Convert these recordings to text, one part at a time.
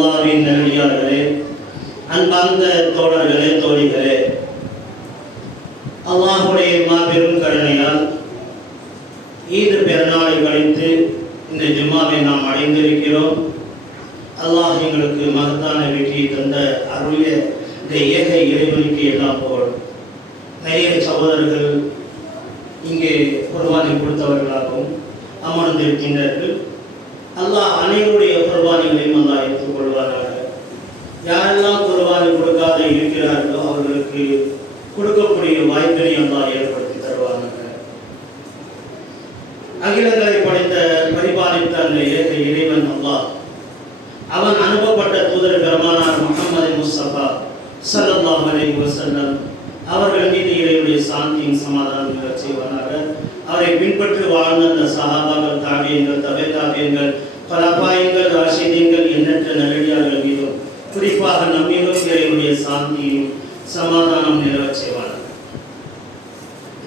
அல்லாஹ்வின் நல்லடியார்களே, அன்பார்ந்த தோழர்களே, தோழிகளே, அல்லாஹ்வுடைய மாபெரும் கருணையால் ஈது பெருநாளை கழித்து இந்த ஜும்மாவை நாம் அடைந்திருக்கிறோம். அல்லாஹ் எங்களுக்கு மகத்தான வெற்றியை தந்த அருளிய இந்த ஏக இறைவனுக்கு எல்லாம் போல். நிறைய சகோதரர்கள் இங்கே குர்பானை கொடுத்தவர்களாகவும் அமர்ந்திருக்கின்றார்கள். அல்லாஹ் அனைவருடைய குர்பானிகளையும் அல்லாஹ் ஏற்றுக்கொள்வார்கள். யாரெல்லாம் குர்பானை கொடுக்காத இருக்கிறார்களோ அவர்களுக்கு கொடுக்கக்கூடிய வாய்ப்பினை அல்லாஹ் ஏற்படுத்தி தருவார்கள். அகிலங்களை படைத்த பரிபாலித்த அந்த ஏக இறைவன் அல்லாஹ் அவன் அனுப்பப்பட்ட தூதர் பெருமானார் முஹம்மது முஸ்தபா ஸல்லல்லாஹு அலைஹி வஸல்லம் அவர்கள் மீது இறைவனுடைய சாந்தியும் சமாதானம் செய்வானாக. அவரை பின்பற்றி வாழ்ந்த அந்த சஹாபாக்கள், தாபியங்கள், தபே தாபியங்கள், கலபாயங்கள், ராஷிதீன்கள், எண்ணற்ற நல்லடியார்கள் மீதும் குறிப்பாக நம்மீதும் இறைவனுடைய சாந்தியும் சமாதானம் நிலவச் செய்வானாக.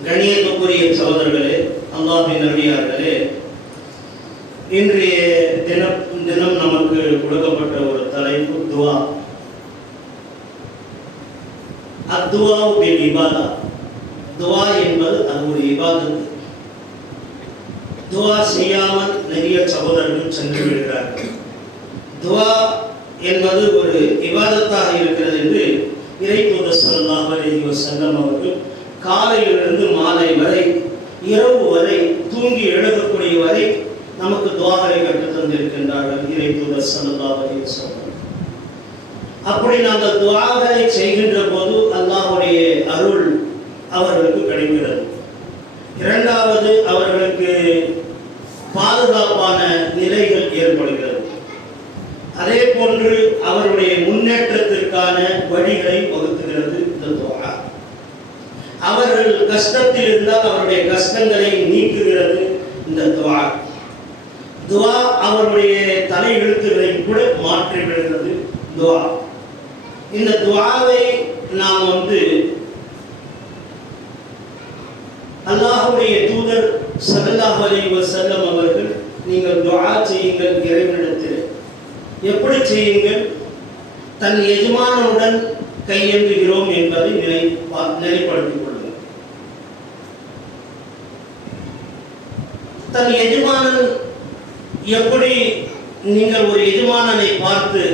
கண்ணியத்துக்குரிய சகோதரர்களே, அல்லாஹ்வின் நல்லடியார்களே, இன்றைய தினம் நமக்கு கொடுக்கப்பட்ட ஒரு தலைப்பு துஆ. அத்துஆ பில் இபாதா. துஆ என்பது அது ஒரு இபாதத். துஆ செய்யாமல் நிறைய சகோதரர்கள் சென்று விடுகிறார்கள். துஆ என்பது ஒரு இபாதத்தாக இருக்கிறது என்று இறை தூதர் ஸல்லல்லாஹு அலைஹி வஸல்லம் அவர்கள் காலையிலிருந்து மாலை வரை, இரவு வரை, தூங்கி எழுதக்கூடிய வரை நமக்கு துஆவை கற்றுத் தந்திருக்கின்றார்கள் இறை தூதர் ஸல்லல்லாஹு அலைஹி வஸல்லம். அப்படி நாங்கள் துஆவை செய்கின்ற போது அல்லாஹ்வுடைய அருள் அவர்களுக்கு கிடைக்கிறது. இரண்டாவது, அவர்களுக்கு பாதுகாப்பான நிலைகள் ஏற்படுகிறது. அதே போன்று அவருடைய முன்னேற்றத்திற்கான வழிகளை வகுத்துகிறது இந்த துஆ. அவர்கள் கஷ்டத்தில் இருந்தால் அவருடைய கஷ்டங்களை நீக்குகிறது இந்த துஆ. துஆ அவருடைய தலை எழுத்துக்களை கூட மாற்றிவிடுகிறது துஆ. இந்த துஆவை நாம் அல்லாஹ்வுடைய தூதர் ஸல்லல்லாஹு அலைஹி வஸல்லம் அவர்கள், நீங்கள் துஆ செய்யுங்கள் இறைவனிடத்தில். எப்படி செய்யுங்கள்? தன் எஜமானனுடன் கையேந்துகிறோம் என்பதை நிலைப்படுத்திக் கொள்ளுங்கள். தன் எஜமானன் எப்படி நீங்கள் ஒரு எஜமானனை பார்த்து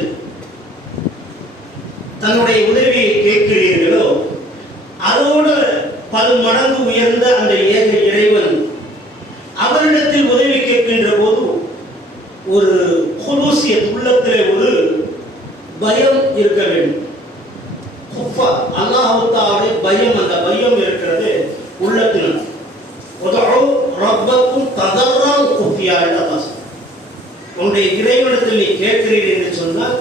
தன்னுடைய உதவியை கேட்கிறீர்களோ அதோடு பல மடங்கு உயர்ந்த அந்த ஏக இறைவன் அவரிடத்தில் உதவி கேட்கின்ற போது ஒரு குலூசியத், உள்ளத்திலே ஒரு பயம் இருக்க வேண்டும். அல்லாஹ் தஆலாவுடைய பயம், அந்த பயம் இருக்கிறது உள்ளத்தில். உதுஉ ரப்பக்கும் ததர்ரன் குஃபியா அல்லாஹ். உங்களுடைய இறைவனிடத்தில் நீ கேட்கிறீர்கள் என்று சொன்னால்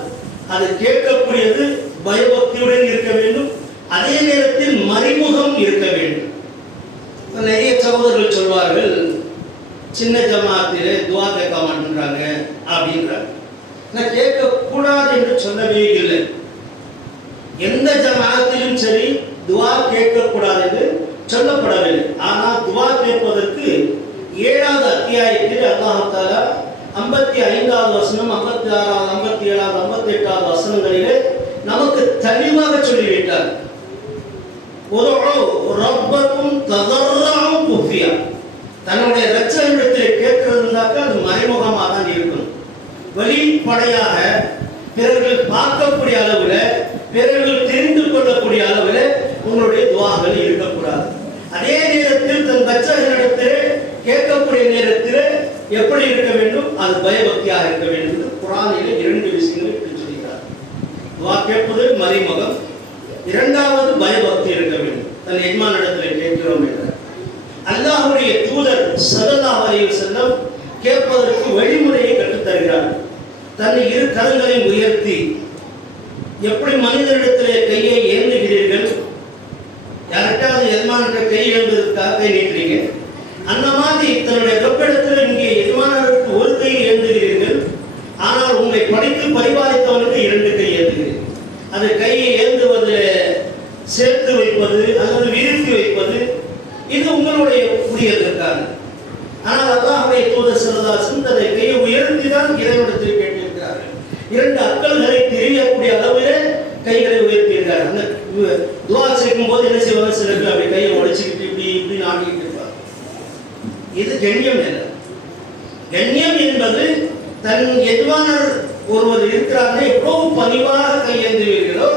அது கேட்கக்கூடியது பயபக்தியுடன் இருக்க வேண்டும். அதே நேரத்தில் மறைமுகம் இருக்க வேண்டும். நிறைய சகோதரர்கள் சொல்வார்கள், சின்ன ஜமாத்திலே துஆ கேட்க மாட்டேன்றாங்க அப்படின்றாங்க. நான் கேட்கக்கூடாது என்று சொல்லவே இல்லை. எந்த ஜமாத்திலும் சரி துஆ கேட்கக்கூடாது என்று சொல்லப்படவில்லை. ஆனால் துஆ கேட்பதற்கு 7வது அத்தியாயத்தில் அல்லாஹ் தஆலா 55வது வசனம், 56வது, 57வது, 58வது வசனங்களிலே நமக்கு தெளிவாக சொல்லிவிட்டார். உதுஉ ரப்பக்கும் ததர்ரன் குஃபியா. தன்னுடைய இரட்சகனிடத்தில் கேட்கிறதுனாக்கா அது மறைமுகமாக தான் இருக்கணும். வெளிப்படையாக பிறர்கள் பார்க்கக்கூடிய அளவில், பிறர்கள் தெரிந்து கொள்ளக்கூடிய அளவில் உங்களுடைய துஆகள் இருக்கக்கூடாது. அதே நேரத்தில் தன் இரட்சகனிடத்தில் கேட்கக்கூடிய நேரத்தில் எப்படி இருக்க வேண்டும்? அது பயபக்தியாக இருக்க வேண்டும். குர்ஆனிலே 2 விஷயங்களை சொல்கிறார். துஆ கேட்பது மறைமுகம், இரண்டாவது பயபக்தி இருக்க வேண்டும். தன் எஜமானிடத்தில் கேட்கிறோம் என்ற அல்லாஹ்வுடைய தூதர் ஸல்லல்லாஹு அலைஹி வஸல்லம் கேட்பதற்கு வழிமுறையை கற்றுத் தருகிறார். தன் இரு கரங்களையும் உயர்த்தி, எப்படி மனிதனிடத்திலே கையை ஏந்துகிறீர்கள், யார்கிட்டாவது எஜமானிட்ட கை ஏந்துவதற்காக கை நீட்டுறீங்க, அந்த மாதிரி தன்னுடைய ரப்பிடத்தில் இங்கே எஜமானருக்கு ஒரு கை ஏந்துகிறீர்கள். ஆனால் உங்களை படித்து பரிபாலித்தவனுக்கு 2 கை ஏந்துகிறீர்கள். அது கையை ஏந்துவது, சேர்த்து வைப்பது அல்லது விரித்து வைப்பது, இது உங்களுடைய உரியதற்காக. ஆனால் அல்லாஹ்வுடைய தூதர் ஸல்லல்லாஹு அலைஹி வஸல்லம் கையை உயர்த்தி தான் இறைவனிடத்தில் கேட்டிருக்கிறார்கள். 2 அக்கல்களை தெரியக்கூடிய அளவில் கைகளை உயர்த்தியிருக்காரு. அந்த துவா செய்யும் போது என்ன செய்வாங்க, சில பேர் அப்படி கையை உடைச்சிக்கிட்டு இப்படி இப்படி ஆடிக்கிட்டு இருப்பாங்க. இது கண்ணியம் இல்லை. கண்ணியம் என்பது தன் எஜமானர் ஒருவர் இருக்கிறாங்க, எவ்வளவு பணிவாக கையேந்துவீர்களோ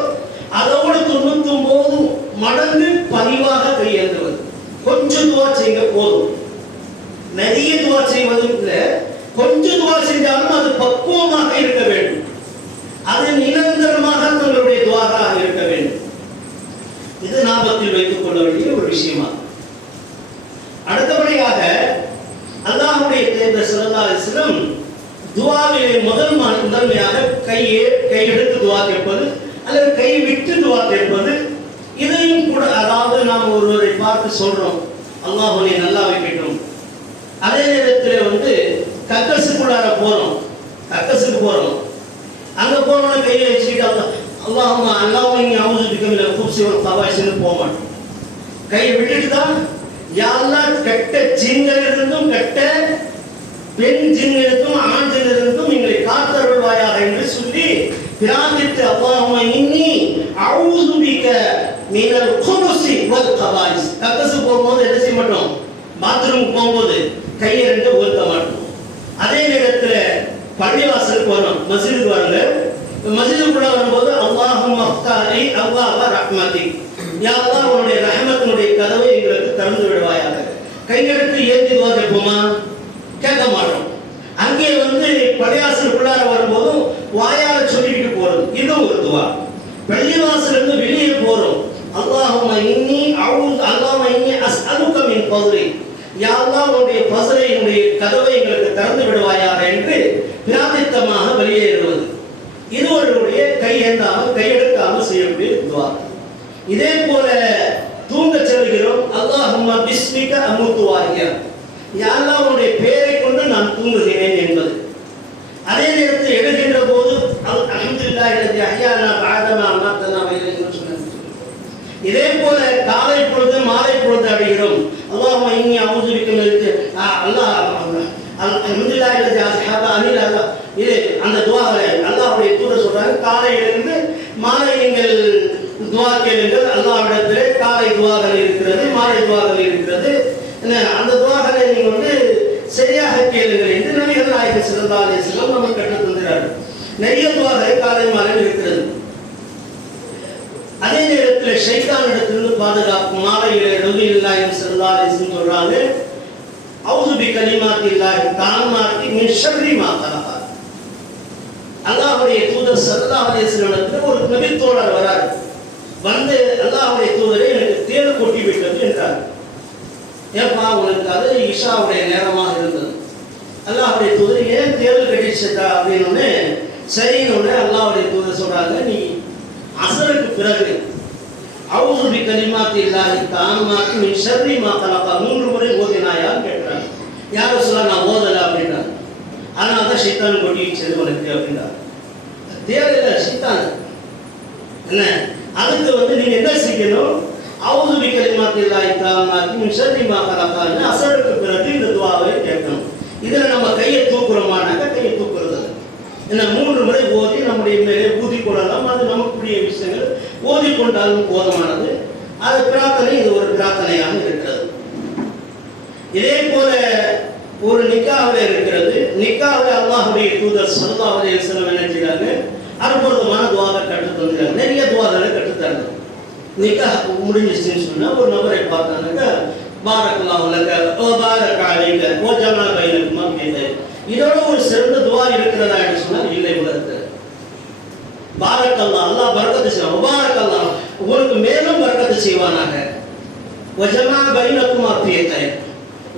அதோடு 99 மடங்கு பணிவாக கையேந்துவது. கொஞ்சம் துவா செய்ய போதும், நிறைய துவா செய்வதும் இல்லை, கொஞ்சம் துவா செஞ்சாலும் அது பக்குவமாக இருக்க வேண்டும், அது நிரந்தரமாக தங்களுடைய துவாராக இருக்க வேண்டும். இது ஞாபகத்தில் வைத்துக் கொள்ள வேண்டிய ஒரு விஷயமா. அடுத்தபடியாக அல்லாஹ்வுடைய தூதர் ஸல்லல்லாஹு அலைஹி வஸல்லம் துஆவிலே முதன்மையாக கையெடுத்து துஆ கேட்பது அல்லது கை விட்டு துஆ கேட்பது. இதையும் கூட, அதாவது நாம் ஒருவரை பார்த்து சொல்றோம் அல்லாஹ் உன்னை நல்லா வைக்கட்டும், அதே நேரத்தில் கக்கசுக்குள்ளார போறோம், கக்கசுக்கு போறோம், அங்க போனோட கையை வச்சுக்கிட்டு அல்லாஹ் நீ அவுது பிக்கமில்ல குப்சி வல் கவாயிஸ்னு போக மாட்டோம். கையை விட்டுட்டு தான் யா அல்லாஹ் கெட்ட ஜின்களிலிருந்தும் கெட்ட பெண் ஜின்னிலிருந்தும் ஆண் ஜின்னிலிருந்தும் எங்களை காத்தருள்வாயாக என்று சொல்லி பிரார்த்தித்து அல்லாஹும்ம இன்னி அஊது பிக மினல் குபுஸி வல் கவாயிஸ். கக்கசு போகும்போது என்ன செய்ய மாட்டோம், பாத்ரூமுக்கு போகும்போது கையை ரெண்டு உயர்த்த மாட்டோம். அதே நேரத்தில் பள்ளிவாசலுக்கு வரோம், மஸ்ஜிதுக்கு வரல, மஸ்ஜிதுக்குள்ள வரும்போது அல்லாஹும்ம அஃப்தாலி அல்லாஹ் ரஹ்மத்திக், யா அல்லாஹ் உன்னுடைய ரஹ்மத்தினுடைய கதவை எங்களுக்கு திறந்து விடுவாயாக. கையெடுத்து ஏந்தி துவா கேட்போமா? கேட்க மாட்டோம். அங்கே பள்ளிவாசலுக்குள்ளார வரும்போதும் வாயால சொல்லிக்கிட்டு போறது, இது ஒரு துவா. பள்ளிவாசல் இருந்து வெளியே போறோம், அல்லாஹும்ம இன்னி அஸ்அலுக மின் ஃபضلி, யா அல்லாஹ் உன்னுடைய ஃபضலினுடைய கதவை எங்களுக்கு திறந்து விடுவாயாக என்று பிரார்த்தித்தமாக வெளியேறுவது. இது ஒருவருடைய கையேந்தாமல் கையெடுக்காமல் செய்யக்கூடிய துவா. இதே போல தூங்க செல்கிறோம், அல்லாஹும்ம பிஸ்மிக அமுது வாஹியா, யா அல்லாஹ் உன்னுடைய பெயரை கொண்டு நான் தூங்குகிறேன் என்பது. அதே நேரத்தில் எழுகின்ற போது அல்ஹம்துலில்லாஹி அல்லதி அஹ்யானா பஅதமா அமாத்தனா வ இலைஹி நுஷூர். இதே போல காலை பொழுது மாலை பொழுது அடைகிறோம், அல்லாஹும்ம இன்னி அஊது பிக மின் அல்லாஹ் அல்ஹம்துலில்லாஹி அல்லதி அஸ்ஹப அனில் அல்லாஹ். இது அந்த துஆவை அல்லாஹ்வுடைய தூதர் சொல்றாங்க, காலையிலிருந்து மாலை நீங்கள் துஆ கேளுங்கள், அல்லாஹ்விடத்திலே காலை துஆகள் இருக்கிறது, மாலை துஆகள் இருக்கிறது, அந்த துஆகளை நீங்கள் சரியாக கேளுங்கள் என்று நபிகள் நாயகம் ஸல்லல்லாஹு அலைஹி வஸல்லம் நமக்கு கற்றுத் தந்தார்கள். நிறைய துஆகள் காலை மாலையில் இருக்கிறது. அதே நேரத்தில் ஷைத்தானிடத்திலிருந்து பாதுகாப்பு மாலையிலே நபிகள் ஸல்லல்லாஹு அலைஹி வஸல்லம் சொல்றாங்க, அஊது பி கலிமாத்தில்லாஹி தாம்மாத்தி மின் ஷர்ரி மா கலக. அல்லாஹ்வுடைய தூதர் ஸல்லல்லாஹு அலைஹி வஸல்லம் ஒரு நபி தோழர் வரார், வந்து அல்லாஹ்வுடைய தூதரே எனக்கு தேள் கொட்டி விட்டது என்றார். ஏப்பா உனக்கு அது இஷாவுடைய நேரமாக இருந்தது, அல்லாஹ்வுடைய தூதர் ஏன் தேள் கட்டிச்சா அப்படின்னு சரின்னு அல்லாஹ்வுடைய தூதர் சொல்றாங்க, நீ அஸருக்கு பிறகு அஊது பி கலிமாத்தில்லாஹி தாம்மாத்தி மின் ஷர்ரி மா கலக 3 முறை ஓதினாயான்னு கேட்கிறாங்க. யாரும் சொல்ல நான் ஓதலை அப்படின்றாங்க. ஆனால் தான் ஷைத்தான் கொட்டிச்சு உனக்கு அப்படின்றாங்க. தேள் இல்லை, ஷைத்தான். என்ன அதுக்கு நீங்க என்ன செய்யணும், அஊது பி கலிமாத்தில்லாஹி தாம்மாத்தி மின் ஷர்ரி மா கலகன்னு அஸருக்கு பிறகு இந்த துஆவை கேட்கணும். இதுல நம்ம கையை தூக்குறோமானாக்க கையை தூக்குறது என்ன 3 முறை ஓதி நம்முடைய மேலே ஊதி கொள்ளலாம். அது நமக்குரிய விஷயங்கள் ஓதி கொண்டாலும் போதுமானது. அது பிரார்த்தனை, இது ஒரு பிரார்த்தனையாக இருக்கிறது. இதே போல ஒரு நிக்காஹ்ல இருக்கிறது. நிக்காஹ்ல அல்லாஹ்வுடைய தூதர் ஸல்லல்லாஹு அலைஹி வஸல்லம் என்ன செய்றாங்க, அற்புதமான துஆவை கற்றுத் தந்தாங்க, நிறைய துஆகளை கற்றுத் தந்தாங்க. நிக்காஹ் முடிஞ்சிச்சுன்னு சொன்னா ஒரு நபரை பார்த்தாங்க, பாரக்கல்லாஹு லக வ பாரக அலைக வ ஜமா பைனகுமா கேதை, இதோட ஒரு சிறந்த துஆ இருக்கிறதா என்று சொன்னால் இல்லை. உலகத்தில் பாரக்கல்லாஹ், அல்லாஹ் பரக்கத்து செய்வான், பாரக்கல்லாஹ் உங்களுக்கு மேலும் பரக்கத்து செய்வானாக, வ ஜமா பைனகுமா கேதை,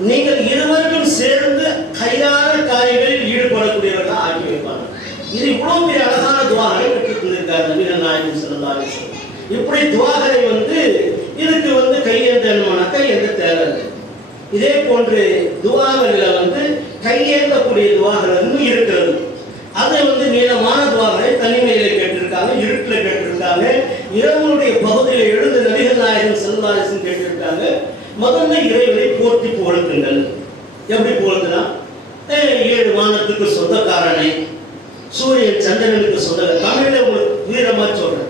நீங்கள் இருவரும் சேர்ந்து கையாள காரியங்களில் ஈடுபடக்கூடியவர்களாக ஆக்கி வைப்பாங்க. இது இவ்வளவு பெரிய அழகான துஆகளை கற்றுத் தந்திருக்கார் நபிகள் நாயகம் ஸல்லல்லாஹு அலைஹி வஸல்லம். இப்படி துஆகளை இதுக்கு கையேந்தணும்னா கையேந்த தேவையில்லை. இதே போன்று துஆகளில் கையேந்தக்கூடிய துஆகள் இன்னும் இருக்கிறது. அது நீளமான துஆகளை தனிமையில கேட்டிருக்காங்க, இருட்டில் கேட்டிருக்காங்க, இரவுடைய பகுதியில் எழுந்து நபிகள் நாயகம் ஸல்லல்லாஹு அலைஹி வஸல்லம் கேட்டிருக்காங்க. முதல்ல இறைவனை போற்றி புகழுங்கள். எப்படி புகழ்ந்தா, 7 வானத்துக்கு சொந்தக்காரனை, சூரியன் சந்திரன் சந்திரனுக்கு சொந்தக்காரன். தமிழ்ல உங்களுக்கு வீரமா சொல்றேன்.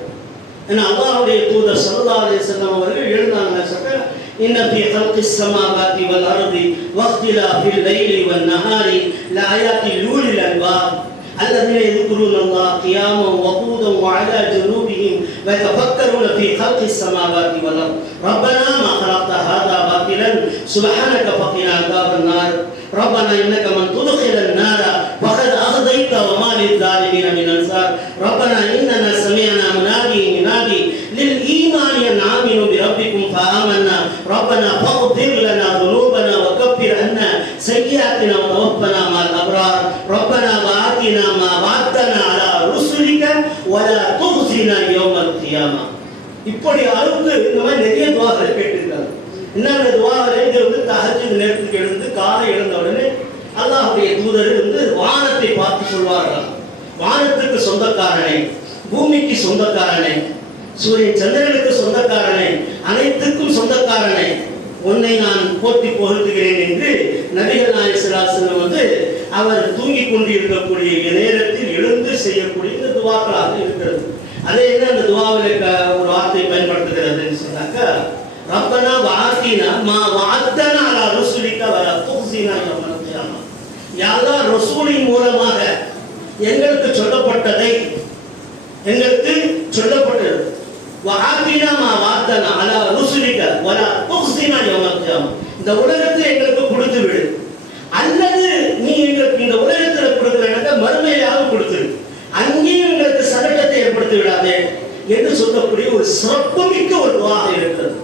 ஏன்னா அல்லாஹ்வுடைய தூதர் ஸல்லல்லாஹு அலைஹி வஸல்லம் அவர்கள் எழுந்தாங்க சொல்ற இன்ன ஃபீ ஹல்கிஸ் ஸமாவாதி வல் அர்தி வக்திலாஃபில் லைலி வன் நஹாரி லஆயாத்தின் லிஉலில் அல்பாப் الذين يذكرون الله قياما وقعودا وعلى جنوبهم ويتفكرون في خلق السماوات والارض ربنا ما خلقت هذا باطلا سبحانك فقنا عذاب النار ربنا انك من تدخل النار فقد اخذيت وما للظالمين من انصار ربنا اننا سمعنا منادي للايمان ان امنوا بربكم فآمنا ربنا فاغفر لنا ذنوبنا وكفر عنا سيئاتنا وتوفنا مع الابرار ربنا وآتنا ما وعدتنا على رسلك ولا تخزنا يوم القيامة. இப்படி அளவுக்கு இந்த மாதிரி நிறைய துஆக்களை கேட்டிருக்காங்க. என்னென்ன துஆக்களை இது தஹஜ்ஜுத் நேரத்துக்கு எழுந்து காலை எழுந்த உடனே அல்லாஹ்வுடைய தூதர் வானத்தை பார்த்து சொல்வார்கள், வானத்துக்கு சொந்தக்காரனே, பூமிக்கு சொந்தக்காரனே, சூரியன் சந்திரனுக்கு சொந்தக்காரனே, அனைத்துக்கும் சொந்தக்காரனே, உன்னை நான் போற்றி புகழ்த்துகிறேன் என்று நபிகள் நாயகம் ஸல்லல்லாஹு அலைஹி வஸல்லம் அவர் தூங்கிக் கொண்டிருக்கக்கூடிய நேரத்தில் எழுந்து செய்யக்கூடிய இந்த துஆக்களாக இருக்கிறது. அதே என்ன அந்த துஆவில் ஒரு வார்த்தை பயன்படுத்துகிறதுன்னு சொன்னாக்கா ரப்பனா வஆத்தினா மா வஅத்தனா அலா ருசுலிக வலா துக்ஸினா யௌமல் கியாமா. யா அல்லாஹ் ரசூலின் மூலமாக எங்களுக்கு சொல்லப்பட்டது வஆத்தினா மா வஅத்தனா அலா ருசுலிக வலா துக்ஸினா யௌமல் கியாமா. இந்த உலகத்தை எங்களுக்கு கொடுத்து விடு, அல்லது நீ எங்களுக்கு இந்த உலகத்தில் கொடுக்கிறத மறுமையாக கொடுத்துரு, அங்கேயும் எங்களுக்கு சங்கடத்தை ஏற்படுத்தி விடாதே என்று சொல்லக்கூடிய ஒரு சிறப்புமிக்க ஒரு துஆ இருக்கிறது.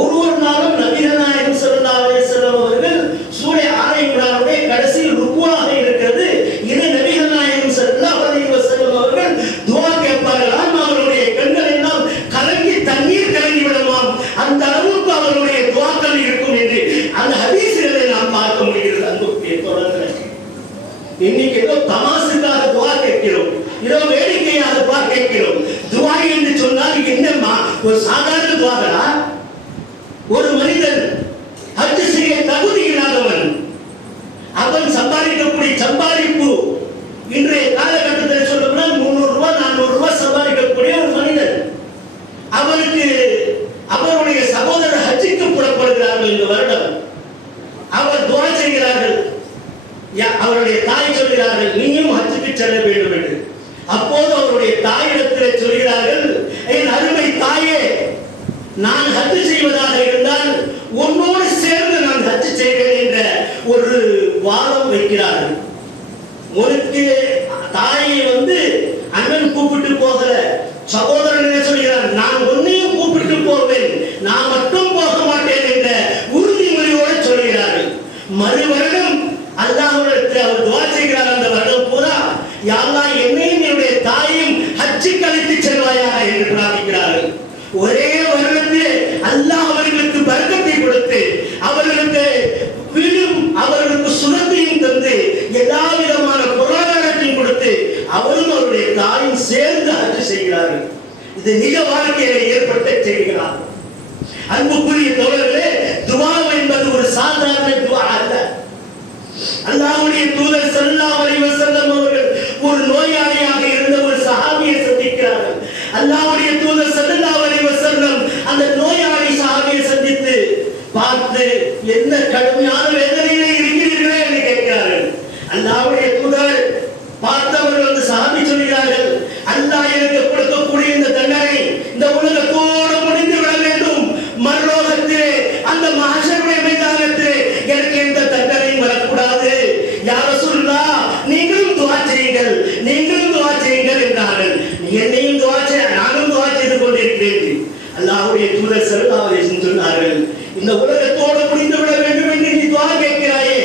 ஒவ்வொரு நாளும் நபிகள் நாயகம் ஸல்லல்லாஹு அலைஹி வஸல்லம் அவர்கள் சூரா ஆல இம்ரானுடைய கடைசி ருக்குவாக இருக்கிறது. இது நபிகள் நாயகம் ஸல்லல்லாஹு அலைஹி வஸல்லம் அவர்கள் துஆ கேட்பார்களாம், அவருடைய கண்கள் எல்லாம் கலங்கி தண்ணீர் கலங்கி விடுமாம், அந்த அளவுக்கு அவருடைய துஆக்கள் இருக்கும் என்று அந்த ஹதீஸ்களை நாம் பார்க்க முடிகிறது. அன்புக்குரிய தோழர்களே, இன்னைக்கு ஏதோ தமாசுக்காக துஆ கேட்கிறோம், ஏதோ வேடிக்கையாக துஆ கேட்கிறோம். துஆ என்று சொன்னால் என்னமா ஒரு சாதாரண துஆகளா? ஒரு மனிதன் ஹஜ் செய்ய தகுதி இல்லாதவன், அவன் சம்பாதிக்கக்கூடிய சம்பாதிப்பு இன்றைய காலகட்டத்தில் சொல்லப்போனால் 300 ரூபாய் 400 ரூபாய் சம்பாதிக்கக்கூடிய ஒரு மனிதன், அவனுக்கு அவருடைய சகோதரர் ஹஜ்ஜுக்கு புறப்படுகிறார்கள் இந்த வருடம். அவர் துஆ செய்கிறார்கள், அவருடைய தாய் சொல்கிறார்கள் நீயும் ஹஜ்ஜுக்கு செல்ல வேண்டும் என்று. அப்போது அவருடைய தாயிடத்தில் சொல்கிறார்கள், என் அருமை தாயே, நான் ஹஜ் செய்வதாக இருந்தால் உன்னோடு சேர்ந்து நான் ஹஜ் செய்வேன் என்ற ஒரு வாதம் வைக்கிறார்கள். ஒருக்கு தாயை அண்ணன் கூப்பிட்டு போகல, சகோதரன் என்ன சொல்கிறார், நான் உன்னையும் கூப்பிட்டு போவேன், நான் மட்டும் போக மாட்டேன் என்ற உறுதிமொழியோடு சொல்கிறார்கள். மறு வருடம் அல்லாஹ்விடத்தில் அவர் துஆ செய்கிறார். அந்த வருடம் பூரா யா அல்லாஹ் என்னையும் என்னுடைய தாயையும் ஹஜ்ஜுக்கு அழைத்து செல்வாயாக என்று பிரார்த்திக்கிறார்கள். ஒரே வருடத்தில் அல்லாஹ் அவர்களுக்கு பரக்கத்தை கொடுத்து அவர்களுக்கு வீடும் அவர்களுக்கு சுகத்தையும் தந்து எல்லா விதமான பொருளாதாரத்தையும் கொடுத்து அவரும் அவருடைய தாயும் சேர்ந்து ஹஜ் செய்கிறார்கள். இது நிஜ வாழ்க்கையில ஏற்பட்ட செய்கிறார். அன்புக்குரிய தோழர்களே, துஆ என்பது ஒரு சாதாரண துஆ அல்ல. அல்லாஹ்வுடைய தூதர் ஸல்லல்லாஹு அலைஹி வஸல்லம் அவர்கள் ஒரு நோயாளியாக இருந்த ஒரு சஹாபியை சந்திக்கிறார்கள். அல்லாஹ்வுடைய தூதர் ஸல்லல்லாஹு அலைஹி வஸல்லம் அந்த நோயாளி சஹாபியை சந்தித்து பார்த்து என்ன கடுமையான வேதனையிலே இருக்கிறீர்களே என்று கேட்கிறார்கள். அல்லாஹ்வுடைய தூதர் பார்த்தவர்கள் அந்த சஹாபி சொல்கிறார்கள், அல்லாஹ் எனக்கு கொடுக்கக்கூடிய இந்த தண்டனை இந்த உலகத்தோடு முடிந்து விட வேண்டும், மறுலோகத்திலே அந்த மஹ்ஷருடைய மைதானத்திலே எனக்கு எந்த தண்டனையும் வரக்கூடாது. யா ரசூலுல்லாஹ், நீங்களும் துஆ செய்யுங்கள், நீங்களும் துஆ செய்யுங்கள் என்றார்கள். என்னையும் துஆ செய்ய, நானும் துஆ செய்து கொண்டிருக்கிறேன். அல்லாஹ்வுடைய தூதர் ஸல்லல்லாஹு அலைஹி வஸல்லம் சொன்னார்கள், இந்த உலகத்தோடு முடிந்து விட வேண்டும் என்று நீ துஆ கேட்கிறாயே,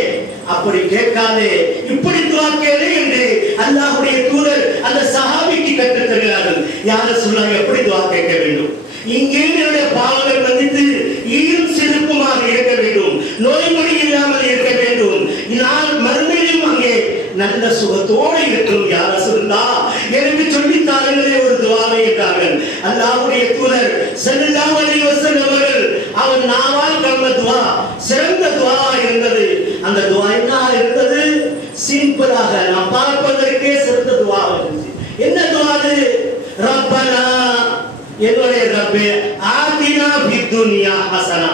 அப்படி கேட்காதே, இப்படி துஆ கேளு என்று அல்லாஹ்வுடைய தூதர் அந்த சஹாபிக்கு கற்றுத் தருகிறார்கள். யா ரசூலுல்லாஹ், எப்படி துஆ கேட்க வேண்டும்? இங்கே என்னுடைய பாவங்கள் மன்னித்து ஈரும் சிறப்புமாக இருக்க வேண்டும், நோய் நொடி இல்லாமல் இருக்க வேண்டும், நான் மறுமையிலும் அங்கே நல்ல சுகத்தோடு இருக்கும். யா ரசூலுல்லாஹ், எனக்கு சொல்லித் தாருங்களே ஒரு துஆவை என்றார்கள். அல்லாஹ்வுடைய தூதர் ஸல்லல்லாஹு அலைஹி வஸல்லம் அவர்கள் அவன் நாவால் கண்ட துஆ சிறந்த துஆ இருந்தது. அந்த துஆ என்ன இருந்தது? சிம்பிளாக நாம் பார்ப்பதற்கே சிறந்த துஆ இருந்துச்சு. என்ன துஆ அது? ரப்பனா, என்னுடைய ரப்பே, ஆதினா ஃபித் துன்யா ஹஸனா,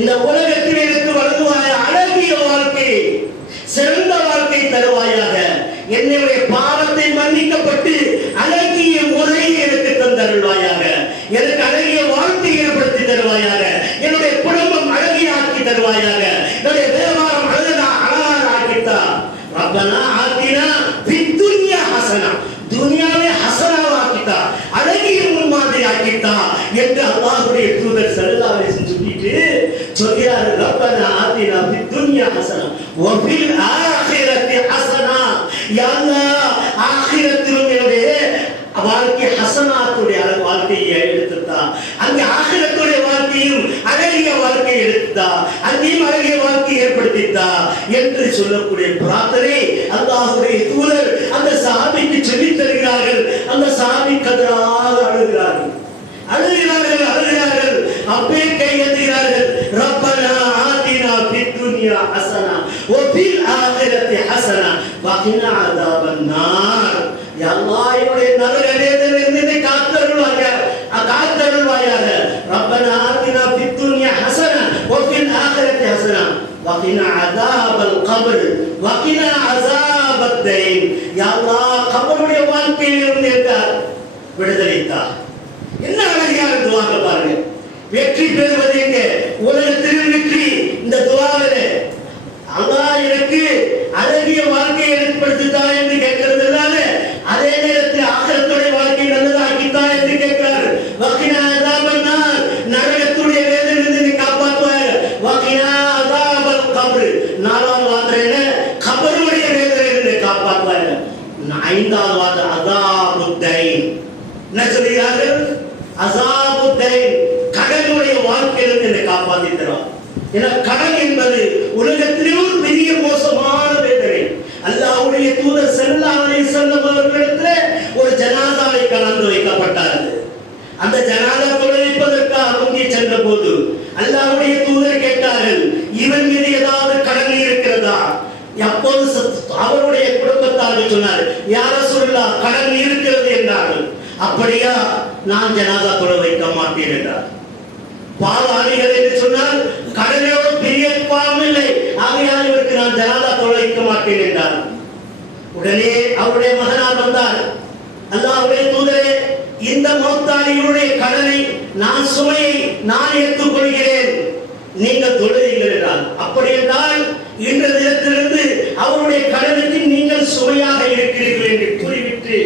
இந்த உலகத்தில் எனக்கு வழங்குவாய அழகிய வாழ்க்கை, சிறந்த வாழ்க்கை தருவாயாக. என்னுடைய பாவத்தை மன்னிக்கப்பட்டு அழகிய முறையை எனக்கு தந்தருள்வாயாக. எனக்கு அழகிய வாழ்க்கை ஏற்படுத்தி தருவாயாக. என்னுடைய குடும்பம் அழகிய ஆக்கி தருவாயாக. என்னுடைய வியாபாரம் அழகாக ஆக்கித்தா. ரப்பனா ஆத்தினா ஃபித் துன்யா ஹஸனா, துனியாவை ஹஸனாவாக்கித்தா, அழகிய முன்மாதிரி ஆக்கித்தா என்று அல்லாஹ்வுடைய தூதர் ஸல்லல்லாஹு அலைஹி வஸல்லம் சொல்கிறார். ரப்பனா ஆத்தினா ஃபித் துன்யா ஹஸனா வ ஃபில் ஆখিরাতি ஹஸனா, யா அல்லாஹ் ஆখিরাத்திலும் என்னுடைய வாழ்க்கை ஹஸனாத்துடைய வாழ்க்கையை எடுத்துத்தா, அங்கே ஆখিরাத்துடைய வாழ்க்கையும் அழகிய வாழ்க்கையை எடுத்துத்தா, அங்கேயும் அழகிய வாழ்க்கையை ஏற்படுத்தித்தா என்று சொல்லக்கூடிய பிரார்த்தனை அல்லாஹ்வுடைய தூதர் அந்த சஹாபிக்கு சொல்லித் தருகிறார்கள். அந்த சஹாபி கதறாக அழுகிறார்கள், அப்பே கையெழுத்துகிறார்கள். ரப்பனா ஆதினா ஃபித் துன்யா ஹஸனா வ ஃபில் ஆখিরাতি ஹஸனா வ கினா அஸாபன் நார். யா அல்லாஹ், என்னுடைய நரக வேதனையிலிருந்து காத்தருள்வாயாக. ரப்பனா ஆதினா ஃபித் துன்யா ஹஸனா வ ஃபில் ஆখিরাতি ஹஸனா வ கினா அஸாபல் கப்ர் வ கினா அஸாபத் தைன். யா அல்லாஹ், கபருடைய வாழ்க்கையிலிருந்து விடுதலை தா. என்ன அழகான துஆங்க பாருங்க. வெற்றி பெறுவது எங்க? உலகத்தில் வெற்றி இந்த துஆவிலே. அல்லாஹ் எனக்கு அழகிய வாழ்க்கையை ஏற்படுத்தித்தா என்று கேட்கிறதுனால அதே நேரத்தில் ஆகிரத்துடைய வாழ்க்கை நல்லதாக்கித்தா என்று கேட்கிறார். வகினா அஸாபன் நார், நரகத்துடைய வேதனையிலிருந்து காப்பாற்றுவார். வகினா அஸாபல் கப்ர், நாலாவது வார்த்தை என்ன? கபருடைய வேதனையிலிருந்து காப்பாற்றுவார். ஐந்தாவது வார்த்தை அஸாபுத் தைன். என்ன சொல்கிறார்கள்? அஸாபுத் தைன், கடனுடைய வாழ்க்கையிலிருந்து என்னை காப்பாற்றி தருவார். ஏன்னா கடன் என்பது உலகத்திலே ஒரு பெரிய மோசமான வேதனை. அல்லாஹ்வுடைய தூதர் ஸல்லல்லாஹு அலைஹி வஸல்லம் அவர்களிடத்திலே ஒரு ஜனாசாவை கலந்து வைக்கப்பட்டார்கள். அந்த ஜனாசா தொழுவிப்பதற்காக முந்தி சென்ற போது அல்லாஹ்வுடைய தூதர் கேட்டார்கள், இவன் மீது ஏதாவது கடன் இருக்கிறதா? அப்போது அவருடைய குடும்பத்தார்கள் சொன்னார், யா ரசூலுல்லாஹ், கடன் இருக்கிறது என்றார்கள். அப்படியா? நான் ஜனாசா தொழ வைக்க மாட்டேன் என்றார். பாவாளிகள் என்று சொன்னால் கடனோடு பெரிய பாவம் இல்லை, ஆகையால் இவருக்கு நான் ஜனாசா தொழ வைக்க மாட்டேன் என்றார். உடனே அவருடைய மகனார் வந்தார். அல்லாஹ்வுடைய தூதரே, இந்த மௌத்தாளியுடைய கடனை நான் சுமையை நான் ஏற்றுக் கொள்கிறேன், நீங்கள் தொழுவீர்கள் என்றார். அப்படி என்றால் இன்று தினத்திலிருந்து அவருடைய கடனுக்கு நீங்கள் சுமையாக இருக்கிறீர்கள் என்று கூறிவிட்டு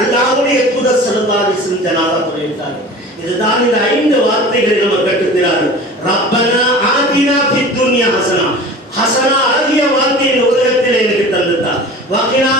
அல்லாஹ்வுடைய தூதர் ஸல்லல்லாஹு அலைஹி வஸல்லம் ஜனாசா தொழுவித்தார். இதுதான் இந்த 5 வார்த்தைகளை நம்ம கற்றுக்கிறார்கள். ரப்பனா ஆதினா ஃபித் துன்யா ஹஸனா, ஹஸனா அழகிய வாழ்க்கை இந்த உலகத்தில் எனக்கு தந்துட்டார். வகினா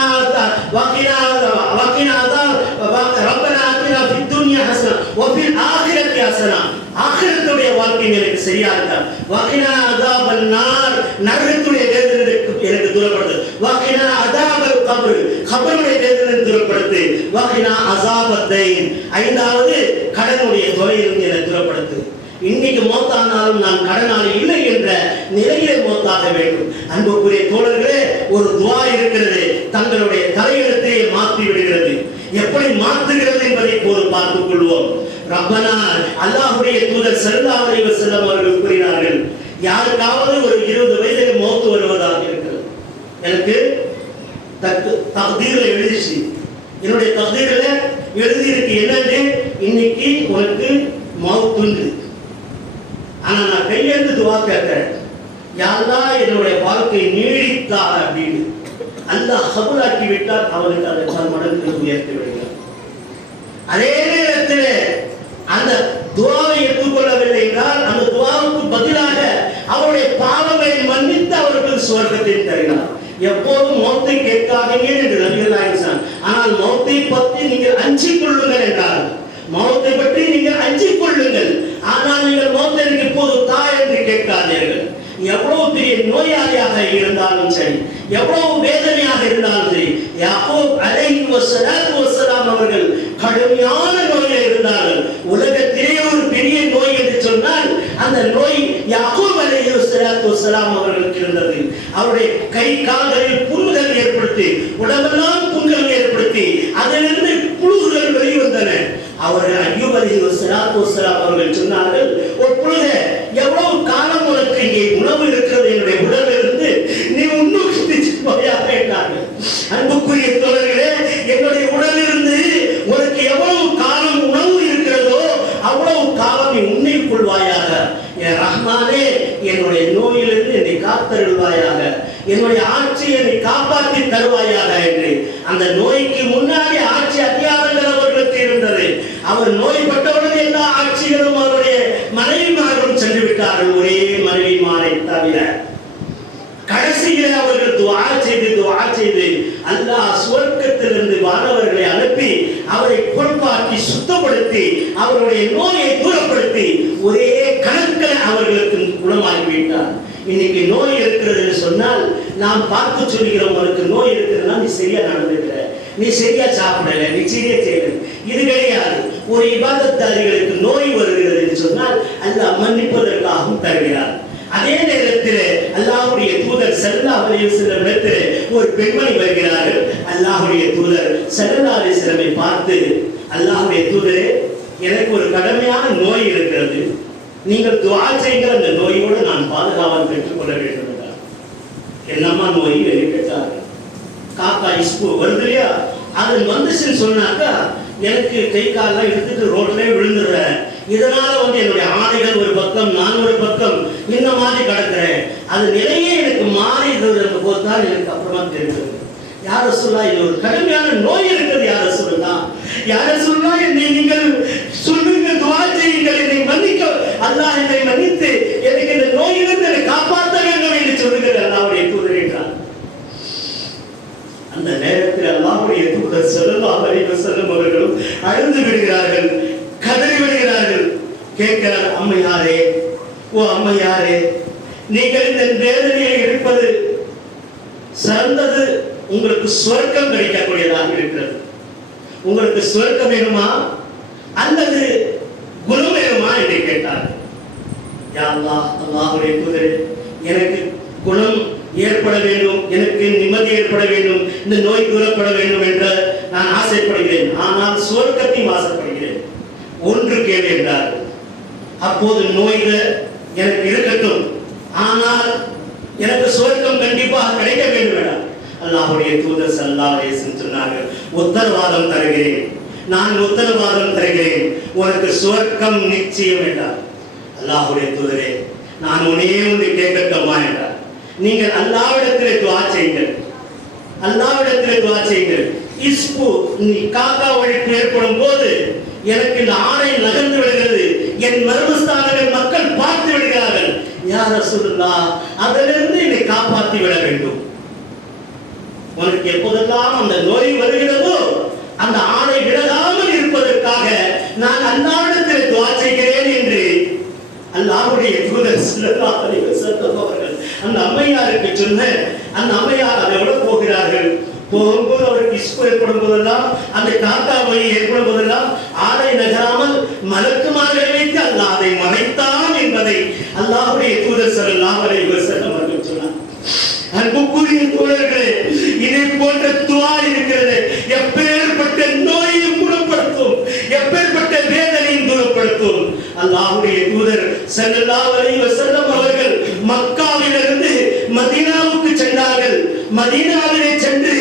ரப்பனா ஆதினா ஃபித் துன்யா ஹஸனா வ ஃபில் ஆখিরাতি ஹஸனா, ஆখিরাத்துடைய வாழ்க்கை எனக்கு சரியா இருக்கா. வகினா அஸாபன் நார், நரகத்துடைய வேதனை எனக்கு தூரப்படுத்து. வகினா அஸாபல் கப்ர், கபருடைய வேதனை தூரப்படுத்து. வகினா அஸாபத் தைன், ஐந்தாவது கடனுடைய தொல்லையிலிருந்து என்னை தூரப்படுத்து. இன்னைக்கு மௌத்தானாலும் நான் கடனாளி இல்லை என்ற நிலையிலே மௌத்தாக வேண்டும். அன்புக்குரிய தோழர்களே, ஒரு துஆ இருக்கிறது, தங்களுடைய தலையெழுத்தை மாற்றி விடுகிறது. எப்படி மாற்றுகிறது என்பதை இப்போது பார்த்துக் கொள்வோம். ரப்பனா, அல்லாஹ்வுடைய தூதர் ஸல்லல்லாஹு அலைஹி வஸல்லம் அவர்கள் கூறினார்கள், யாருக்காவது ஒரு 20 வயதில் மௌத் வருவதாக இருக்கிறது, எனக்கு தக்தீர்ல எழுதிச்சு, என்னுடைய தக்தீர்ல எழுதி இருக்கு என்னன்னு, இன்னைக்கு உனக்கு மௌத் உண்டு. ஆனா நான் கையெழுத்து துஆ கேட்கிறேன், யா அல்லாஹ் என்னுடைய வாழ்க்கை நீடித்தா அப்படின்னு. அல்லாஹ் கபூலாக்கி விட்டால் அவனுக்கு அதை 10 மடங்கு உயர்த்தி விடுகிறார். அதே நேரத்தில் அந்த துஆவை ஏற்றுக்கொள்ளவில்லை என்றால் அந்த துஆவுக்கு பதிலாக அவருடைய பாவங்களை மன்னித்து அவருக்கு சுவர்க்கத்தை தருகிறார். எப்போதும் மௌத்தை கேட்காதீங்க என்று நபிகள் நாயகம் சொன்னார். ஆனால் மௌத்தை பற்றி நீங்கள் அஞ்சிக் கொள்ளுங்கள் என்றார். மௌத்தை பற்றி நீங்கள் அஞ்சிக் கொள்ளுங்கள், ஆனால் நீங்கள் மௌத்தை இப்போது தா என்று கேட்காதீர்கள். எவ்வளவு பெரிய நோயாளியாக இருந்தாலும் சரி, எவ்வளவு வேதனையாக இருந்தாலும் சரி, யாக்கூப் அலைஹி வஸலாம் அவர்கள் கடுமையான நோயில் இருந்தார்கள். உலகத்திலே ஒரு பெரிய நோய் என்று சொன்னால் அந்த நோய் யாக்கூப் அலைஹி வஸலாம் அவர்களுக்கு இருந்தது. அவருடைய கை கால்களில் புண்கள் ஏற்படுத்தி, உடம்பெல்லாம் புண்கள் ஏற்படுத்தி, அதிலிருந்து அவர்கள் அய்யூப் அலைஹிஸ்ஸலாத்து வஸ்ஸலாம் அவர்கள் சொன்னார்கள், ஒரு பொழுது எவ்வளவு காலம் உனக்கு இங்கே உணவு இருக்கிறது என்னுடைய உடலிலிருந்து நீ உன்னுக்கு செல்வாயாக என்றார்கள். அன்புக்குரிய தோழர்களே, என்னுடைய உடலிலிருந்து உனக்கு எவ்வளவு காலம் உணவு இருக்கிறதோ அவ்வளவு காலம் நீ உண்ணிக் கொள்வாயாக. என் ரஹ்மானே, என்னுடைய நோயிலிருந்து என்னை காத்தருள்வாயாக, என்னுடைய ஆட்சியை நீ காப்பாற்றி தருவாயாக என்று. அந்த நோய்க்கு முன்னாடி ஆட்சி அதிகாரங்கள் அவர்களுக்கு இருந்தது. அவர் நோய்பட்டவுடன் எல்லா ஆட்சிகளும் அவருடைய மனைவிமாரும் சென்று விட்டார்கள், ஒரே மனைவிமாரை தவிர. கடைசியில் அவர்கள் துஆ செய்து அல்லாஹ் சுவர்க்கத்திலிருந்து வானவர்களை அனுப்பி அவரை பொறுப்பாக்கி சுத்தப்படுத்தி அவருடைய நோயை தூரப்படுத்தி ஒரே கணக்கில் அவர்களுக்கு குணமாகிவிட்டார். இன்னைக்கு நோய் இருக்கிறது என்று சொன்னால் நாம் பார்த்து சொல்கிறோம், உனக்கு நோய் இருக்கிறதுனா நீ சரியா நடந்துக்கிற, நீ சரியா சாப்பிடல, நீ சரியா செய்யல. இது கிடையாது. ஒரு இபாதத்தாரிகளுக்கு நோய் வருகிறது என்று சொன்னால் அல்லாஹ் மன்னிப்பதற்காகவும் தருகிறார். அதே நேரத்தில் அல்லாஹ்வுடைய தூதர் ஸல்லல்லாஹு அலைஹி வஸல்லம் இடத்திலே ஒரு பெண்மணி வருகிறார்கள். அல்லாஹ்வுடைய தூதர் ஸல்லல்லாஹு அலைஹி வஸல்லமை பார்த்து, அல்லாஹ்வுடைய தூதரே, எனக்கு ஒரு கடுமையான நோய் இருக்கிறது, நீங்கள் துஆ செய்யுங்கள், அந்த நோயோடு நான் பாதுகாவல் பெற்றுக் கொள்ள வேண்டும் என்றார். என்னம்மா நோய் என்று கேட்டார்கள். காக்கா இஸ்பு வருது இல்லையா, அது வந்துச்சுன்னு சொன்னாக்கா எனக்கு கை காலெல்லாம் எடுத்துட்டு ரோட்லேயே விழுந்துடுறேன். இதனால என்னுடைய ஆடைகள் ஒரு பக்கம், நான் ஒரு பக்கம், இந்த மாதிரி கிடக்கிறேன். அது நிலையே எனக்கு மாறி போதுதான் எனக்கு அப்புறமா தெரிஞ்சது. யார சொல்லா, இது ஒரு கடுமையான நோய் இருக்கிறது. யார சொல்லா என்னை நீங்கள் சொல்லுங்க, துஆ செய்யுங்கள், என்னை மன்னிக்க, அல்லாஹ் என்னை மன்னித்து எனக்கு இந்த நோயிலிருந்து என்னை காப்பாற்ற வேண்டும் என்று சொல்லுங்கள் அல்லாஹ்வுடைய தூதர் என்றார். அந்த நேரத்தில் அல்லாஹ்வுடைய தூதர் ஸல்லல்லாஹு அலைஹி வஸல்லம் அவர்களும் அழுது விடுகிறார்கள், கதறி விடுகிறார்கள். கேட்கிறார், அம்மையாரே, ஓ அம்மையாரே, நீங்கள் இந்த வேதனையில் இருப்பது சிறந்தது, உங்களுக்கு சொர்க்கம் கிடைக்கக்கூடியதாக இருக்கிறது. உங்களுக்கு சொர்க்கம் வேணுமா அல்லது குணம் வேணுமா என்று கேட்டார்கள். யா அல்லாஹ், அல்லாஹ்வுடைய தூதரே, எனக்கு குணம் ஏற்பட வேண்டும், எனக்கு நிம்மதி ஏற்பட வேண்டும், இந்த நோய் தூரப்பட வேண்டும் என்று நான் ஆசைப்படுகிறேன். ஆனால் சொர்க்கத்தையும் ஆசைப்படுகிறேன். ஒன்று கேள்வி என்றார்கள். அப்போது நோயில எனக்கு இருக்கட்டும், ஆனால் எனக்கு சொர்க்கம் கண்டிப்பாக கிடைக்க வேண்டும் என அல்லாஹ்வுடைய தூதர் ஸல்லல்லாஹு அலைஹி வஸல்லம் சொன்னார்கள், உத்தரவாதம் தருகிறேன், நான் உத்தரவாதம் தருகிறேன், உனக்கு சொர்க்கம் நிச்சயம் என்றார். அல்லாஹ்வுடைய தூதரே, நான் ஒன்னே ஒன்று கேட்கட்டுமா என்றார். நீங்கள் அல்லாஹ்விடத்திலே துஆ செய்யுங்கள், அல்லாஹ்விடத்திலே துஆ செய்யுங்கள். இஸ்பு காக்கா வழிக்கு ஏற்படும் போது எனக்கு இந்த ஆணை நகர்ந்து விடுகிறது, என் மர்மஸ்தானங்கள் மக்கள் பார்த்து விடுகிறார்கள். யா ரசூலுல்லாஹ், அதிலிருந்து என்னை காப்பாற்றி விட வேண்டும். உனக்கு எப்போதெல்லாம் அந்த நோய் வருகிறதோ அந்த ஆணை விலகாமல் இருப்பதற்காக நான் அல்லாஹ்விடத்தில் துஆ செய்கிறேன் என்று அல்லாஹ்வுடைய தூதர் ஸல்லல்லாஹு அலைஹி வஸல்லம் அவர்கள் அந்த அம்மையாருக்கு சொன்ன. அந்த அம்மையார் அதோட போகிறார்கள். போகும்போது அவருக்கு இஸ்பு ஏற்படும் போதெல்லாம், அந்த காக்கா நோய் ஏற்படும் போதெல்லாம் ஆடை நகராமல் மலக்குமார்களை வைத்து அல்லாஹ் அதை மறைத்தான் என்பதை அல்லாஹ்வுடைய தூதர் ஸல்லல்லாஹு அலைஹி வஸல்லம் அவர்கள் சொன்னார். அன்புக்குரிய தோழர்களே, இதை போன்ற துஆ இருக்கிறது, எப்பேற்பட்ட நோயையும் குணப்படுத்தும், எப்பேற்பட்ட வேதனையும் குணப்படுத்தும். அல்லாஹ்வுடைய தூதர் ஸல்லல்லாஹு அலைஹி வஸல்லம் அவர்கள் மக்காவிலிருந்து மதீனாவுக்கு சென்றார்கள். மதீனாவிலே சென்று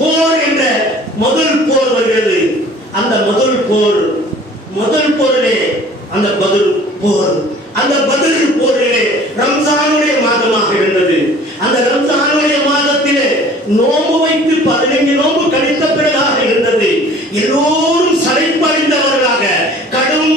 போர் என்ற முதல் போர் வருகிறது. அந்த முதல் போரிலே அந்த பத்ர் போர், அந்த பத்ர் போரிலே ரம்ஜானுடைய மாதமாக இருந்தது. அந்த ரம்ஜானுடைய மாதத்திலே நோன்பு வைத்து 15 நோன்பு கழித்த பிறகாக இருந்தது. எல்லோரும் சளைப்படைந்தவர்களாக கடும்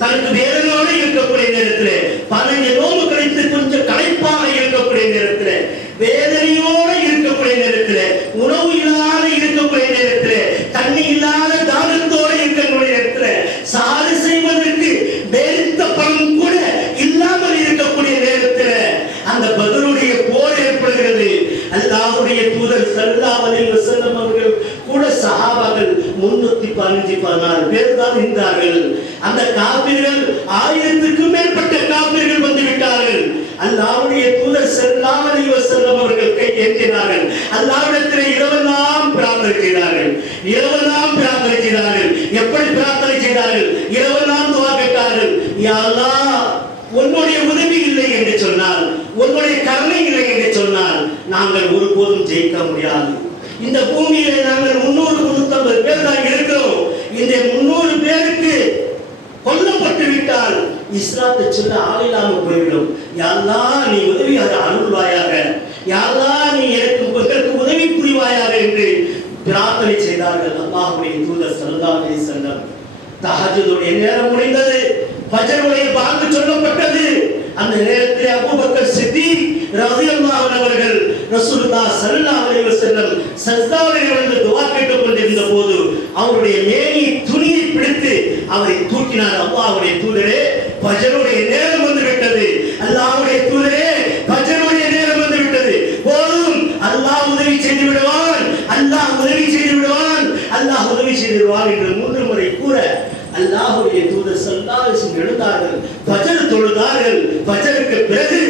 தனக்கு வேதனையோடு இருக்கக்கூடிய நேரத்திலே, 15 நோன்பு கழித்து கொஞ்சம் களைப்பாக இருக்கக்கூடிய நேரத்திலே, வேதனையோடு இருக்கக்கூடிய நேரத்திலே, உணவு இல்லாத இருக்கக்கூடிய நேரத்திலே, தண்ணி இல்லாத தாகத்தோடு இருக்கக்கூடிய நேரத்திலே, சாறு செய்வதற்கு வேறித்த பணம் கூட இல்லாமல் இருக்கக்கூடிய நேரத்தில் அந்த பத்ருடைய போர் ஏற்படுகிறது. அல்லாஹ்வுடைய தூதர் ஸல்லல்லாஹு அலைஹி வஸல்லம் அவர்கள் கூட சஹாபாக்கள் 315-16 பேர் தான் இருந்தார்கள். அந்த காபிர்கள் 1000க்கும் மேற்பட்ட காபிர்கள் வந்து விட்டார்கள். அல்லாஹ்வுடைய தூதர் ஸல்லல்லாஹு அலைஹி வஸல்லம் அவர்கள் கை ஏந்தினார்கள். அல்லாஹ்விடத்தில் இரவெல்லாம் பிரார்த்தனை செய்தார்கள். எப்படி பிரார்த்தனை செய்தார்கள்? செய்தார்கள்? இரவெல்லாம் துஆ கேட்டார்கள். யா அல்லாஹ், உன்னுடைய உதவி இல்லை என்று சொன்னால், உன்னுடைய கருணை இல்லை என்று சொன்னால் நாங்கள் ஒருபோதும் ஜெயிக்க முடியாது. இந்த பூமியிலே நாங்கள் 300-350 பேர் தான் இருக்கிறோம். இந்த 300 பேருக்கு கொல்லப்பட்டு விட்டால் இஸ்லாத்தை சொல்ல ஆள் இல்லாமல் போய்விடும். யா அல்லாஹ், நீ உதவியாக அருள்வாயாக, யா அல்லாஹ் நீ எனக்கு உதவி புரிவாயாக என்று பிரார்த்தனை செய்தார்கள். அல்லாஹ்வுடைய தூதர் ஸல்லல்லாஹு அலைஹி வஸல்லம் தஹஜ்ஜுடைய நேரம் முடிந்தது. ஃபஜ்ருடைய பாங்கு சொல்லப்பட்டது. அந்த நேரத்தில் அபூபக்கர் சித்திக் ரலியல்லாஹு அன்ஹு அவர்கள் ரசூலுல்லாஹ் ஸல்லல்லாஹு அலைஹி வஸல்லம் சஜ்தாவில் இருந்து துஆ கேட்டுக் கொண்டிருந்த போது அவருடைய மேனி துணியை பிடித்து அவரை தூக்கினார். அல்லாஹ்வுடைய தூதரே, ஃபஜ்ருடைய நேரம் வந்து விட்டது. அல்லாஹ்வுடைய தூதரே, ஃபஜ்ருடைய நேரம் வந்து விட்டது. போதும், அல்லாஹ் உதவி செய்து விடுவான், அல்லாஹ் உதவி செய்து விடுவான், அல்லாஹ் உதவி செய்து விடுவான் என்று 3 முறை கூற அல்லாஹ்வுடைய தூதர் ஸல்லல்லாஹு அலைஹி வஸல்லம் எழுந்தார்கள், ஃபஜ்ர் தொழுதார்கள். ஃபஜ்ருக்கு பிறகு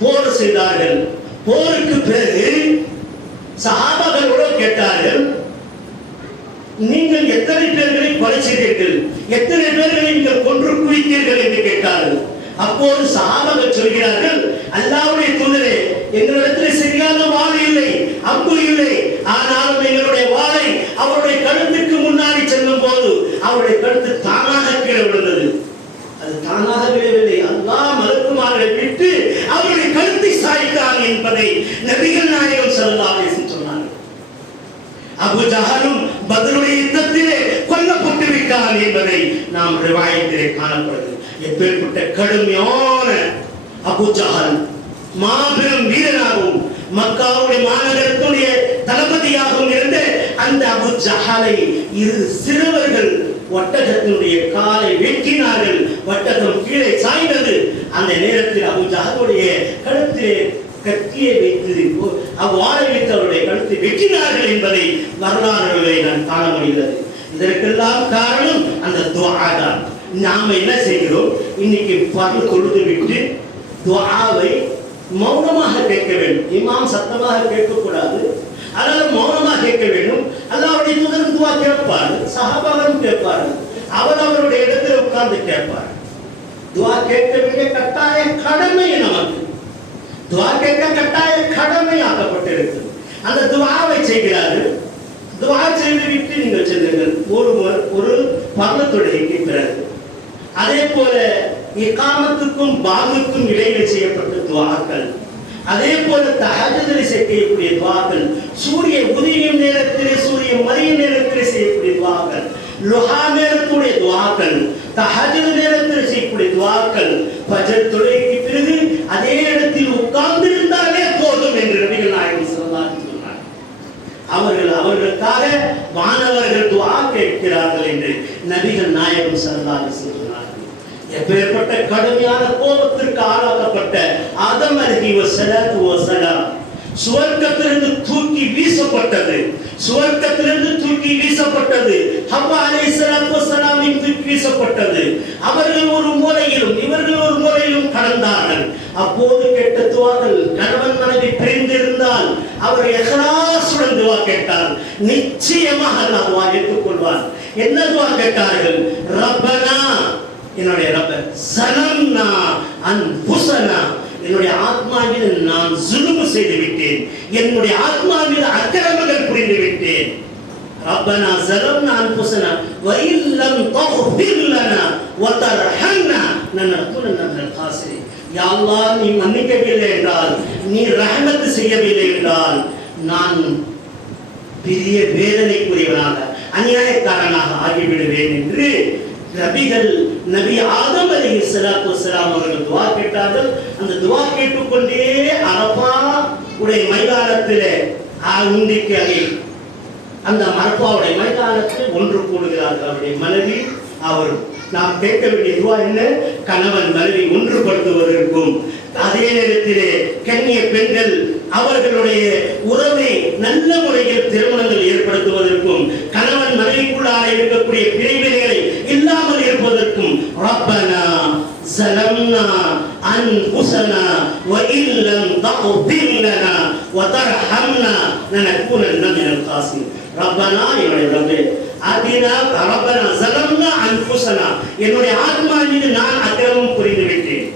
போர் செய்தார்கள். போருக்கு பிறகு சஹாபாக்களோடு கேட்டார்கள், நீங்கள் எத்தனை பேர்களை கொலை செய்தீர்கள், எத்தனை பேர்களை நீங்கள் கொன்று குவித்தீர்கள் என்று கேட்டார்கள். அப்போது சஹாபாக்கள் சொல்கிறார்கள், அல்லாஹ்வுடைய தூதரே, எங்களிடத்தில் சரியான வாள் இல்லை, அம்பு இல்லை. ஆனாலும் எங்களுடைய வாளை அவருடைய கழுத்துக்கு முன்னாடி செல்லும் போது அவருடைய கழுத்து தானாக கீழே விழுந்தது. அது தானாக விழவில்லை, அல்லாஹ் மலக்குமார்களை விட்டு அவருடைய கழுத்தை சாய்த்தான் என்பதை நபிகள் நாயகம் ஸல்லல்லாஹு அலைஹி வஸல்லம் சொன்னார்கள். அபூ ஜஹலும் பத்ருடைய யுத்தத்திலே கொல்லப்பட்டு விட்டான் என்பதை நாம் ரிவாயத்திலே காணப்படுகிறது. எப்பேற்பட்ட கடுமையான அபூ ஜஹல், மாபெரும் வீரனாகவும் மக்காவுடைய மாநகரத்துடைய தளபதியாகவும் இருந்த அந்த அபூ ஜஹலை 2 சிறுவர்கள் ஒட்டகத்தினுடைய காலை வெட்டினார்கள். ஒட்டகம் கீழே சாய்ந்தது. அந்த நேரத்தில் அபூ ஜஹலுடைய கழுத்திலே கத்தியை வைத்து அவ்வாறு வைத்து அவருடைய கழுத்தை வெட்டினார்கள் என்பதை வரலாறுகளை நான் காண முடிகிறது. இதற்கெல்லாம் காரணம் அந்த துஆ தான். நாம என்ன செய்கிறோம்? இன்னைக்கு பர்து தொழுது விட்டு துஆவை மௌனமாக கேட்க வேண்டும். இமாம் சத்தமாக கேட்கக்கூடாது, அதனால மௌனமாக கேட்க வேண்டும். அல்லாஹ்வுடைய தூதர் துஆ கேட்பார், சஹாபாக்களும் கேட்பார்கள், அவருடைய இடத்தில் உட்கார்ந்து கேட்பார். துஆ கேட்க வேண்டிய கட்டாய கடமை நமக்கு, துஆ கேட்க கட்டாய கடமை ஆக்கப்பட்டிருக்கு. அந்த துஆவை செய்கிறார்கள். துஆ செய்து விட்டு நீங்கள் செல்லுங்கள் ஒரு பர்து தொழுகைக்கு பிறகு. அதே போல இகாமத்துக்கும் பாங்குக்கும் இடையில் செய்யப்பட்ட துஆக்கள், அதே போல தஹஜ்ஜுதில் செய்யக்கூடிய துஆக்கள், சூரிய உதயம் நேரத்திலே சூரிய மறையும் நேரத்திலே செய்யக்கூடிய துஆக்கள், லுஹா நேரத்துடைய துஆக்கள், தஹஜ்ஜுத் நேரத்தில் செய்யக்கூடிய துஆக்கள், ஃபஜ்ர் தொழுகைக்கு பிறகு அதே இடத்தில் உட்கார்ந்து இருந்தாலே போதும் என்று நபிகள் நாயகம் ஸல்லல்லாஹு அலைஹி வஸல்லம் சொன்னார். அவர்களுக்காக வானவர்கள் துஆ கேட்கிறார்கள் என்று நபிகள் நாயகம் ஸல்லல்லாஹு அலைஹி வஸல்லம் சொன்னார்கள். எப்பேற்பட்ட கடுமையான கோபத்திற்கு ஆளாக்கப்பட்ட ஆதம் அலைஹிஸ்ஸலாத்து வஸலாம் சுவர்க்கத்திலிருந்து தூக்கி வீசப்பட்டது. சுவர்க்கத்திலிருந்து தூக்கி வீசப்பட்டது. ஹவ்வா அலைஹிஸ்ஸலாத்து வஸலாமின் தூக்கி வீசப்பட்டது. அவர்கள் ஒரு மூலையிலும் இவர்கள் ஒரு மூலையிலும் கடந்தார்கள். அப்போது கேட்ட துஆக்கள், கணவன் மனைவி பிரிந்திருந்தால் அவர் இஹ்லாஸுடன் துஆ கேட்டார், நிச்சயமாக அல்லாஹ் ஏற்றுக்கொள்வார். என்ன துஆ கேட்டார்கள்? ரப்பனா, என்னுடைய ரப்ப, ஸலம்னா அன்ஃபுஸனா, என்னுடைய ஆத்மாவில் நான் ஜுல்ம் செய்து விட்டேன், என்னுடைய ஆத்மாவில் அக்கிரமங்கள் புரிந்து விட்டேன். ரப்பனா ஸலம்னா அன்ஃபுஸனா வ இல்லம் தக்ஃபிர் லனா வ தர்ஹம்னா லனகுனன்ன மினல் காசிரின். யா அல்லாஹ், நீ மன்னிக்கவில்லை என்றால், நீ ரஹ்மத் செய்யவில்லை என்றால் நான் பெரிய வேதனைக்குரியவனாக அநியாயக்காரனாக ஆகிவிடுவேன் என்று நபி ஆதம் அலைஹிஸ்ஸலாத்து வஸலாம் அவர்கள் துஆ கேட்டார்கள். அந்த துஆ கேட்டுக்கொண்டே அரஃபா உடைய மைதானத்திலே உண்டிக்கு அந்த அரஃபாவுடைய மைதானத்தில் ஒன்று கூடுகிறார்கள். அவருடைய மனைவி அவரும். நாம் கேட்க வேண்டிய துஆ என்ன? கணவன் மனைவி ஒன்றுபடுத்துவதற்கும், அதே நேரத்திலே கன்னிய பெண்கள் அவர்களுடைய உறவை நல்ல முறையில் திருமணங்கள் ஏற்படுத்துவதற்கும், கணவன் மனைவிக்குள்ளாக இருக்கக்கூடிய பிரிவினைகளை இல்லாமல் இருப்பதற்கும் ரப்பனா ஸலம்னா அன்ஃபுஸனா வ இல்லம் தக்ஃபிர் லனா வ தர்ஹம்னா லனகுனன்ன மினல் காசிரின். ரப்பனா, என்னுடைய ரப்பே, ஆதினா ரப்பனா ஸலம்னா லலம்னா அன்ஃபுஸனா, என்னுடைய ஆத்மா மீது நான் அக்கிரமம் புரிந்து விட்டேன்,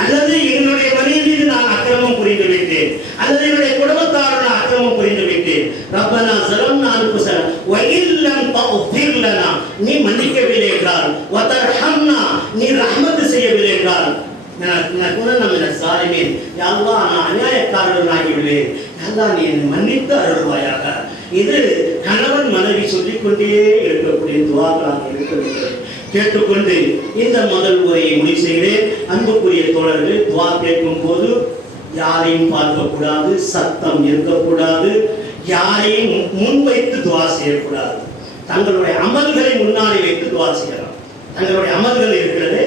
அல்லது என்னுடைய மனைவி மீது நான் அக்கிரமம் புரிந்து விட்டேன், அல்லது என்னுடைய குடும்பத்தாரோட அக்கிரமம் புரிந்து விட்டேன். ரப்பனா ஸலம்னா அன்ஃபுஸனா வ இல்லம் தஃபிர் லனா, நீ மன்னிக்கவில்லை என்றால், வ தர்ஹம்னா, நீ ரஹ்மத் செய்யவில்லை என்றால், நான் அநியாயக்காரனாகிவிடுவேன், நீ என்னை மன்னித்து அருள்வாயாக. இது கணவன் மனைவி சொல்லிக்கொண்டே இருக்கக்கூடிய துவாக்களாக இருக்க வேண்டும். கேட்டுக்கொண்டு இந்த முதல் உரையை முடிவு செய்கிறேன். அன்புக்குரிய தோழர்கள், துவா கேட்கும் போது யாரையும் பார்க்கக்கூடாது, சத்தம் இருக்கக்கூடாது, யாரையும் முன்வைத்து துவா செய்யக்கூடாது. தங்களுடைய அமல்களை முன்னாடி வைத்து துவா செய்யலாம். தங்களுடைய அமல்கள் இருக்கிறது,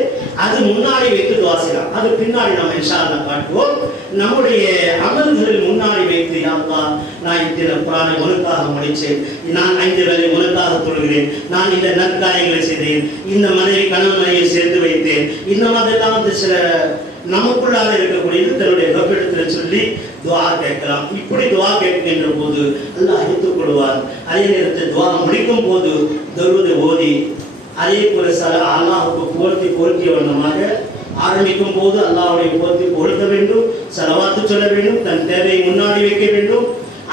அது முன்னாடி வைத்து துவா செய்யலாம். அது பின்னாடி நம்ம இன்ஷா அல்லாஹ் காட்டுவோம். நம்முடைய அமல்களில் முன்னாடி வைத்து, யா அல்லாஹ், நான் இந்த குர்ஆனை உனக்காக முடிச்சேன், நான் 5 வேளை உனக்காக தொழுகிறேன், நான் இந்த நற்காரியங்களை செய்தேன், இந்த மனைவி கணவன் மனைவியை சேர்த்து வைத்தேன், இந்த மாதிரிலாம் சில நமக்குள்ளாக இருக்கக்கூடியது தன்னுடைய ரப்பிடத்தில் சொல்லி துவா கேட்கலாம். இப்படி துவா கேட்கின்ற போது அல்லாஹ் ஏற்றுக்கொள்வார். அதே நேரத்தில் துவா முடிக்கும் போது தருவதை ஓதி, அதே போல அல்லாஹுக்கு போர்த்திய வண்ணமாக ஆரம்பிக்கும் போது அல்லாஹ்வுடைய போர்த்தி பொருத்த வேண்டும், ஸலவாத்து சொல்ல வேண்டும், தன் தேவையை முன்னாடி வைக்க வேண்டும்.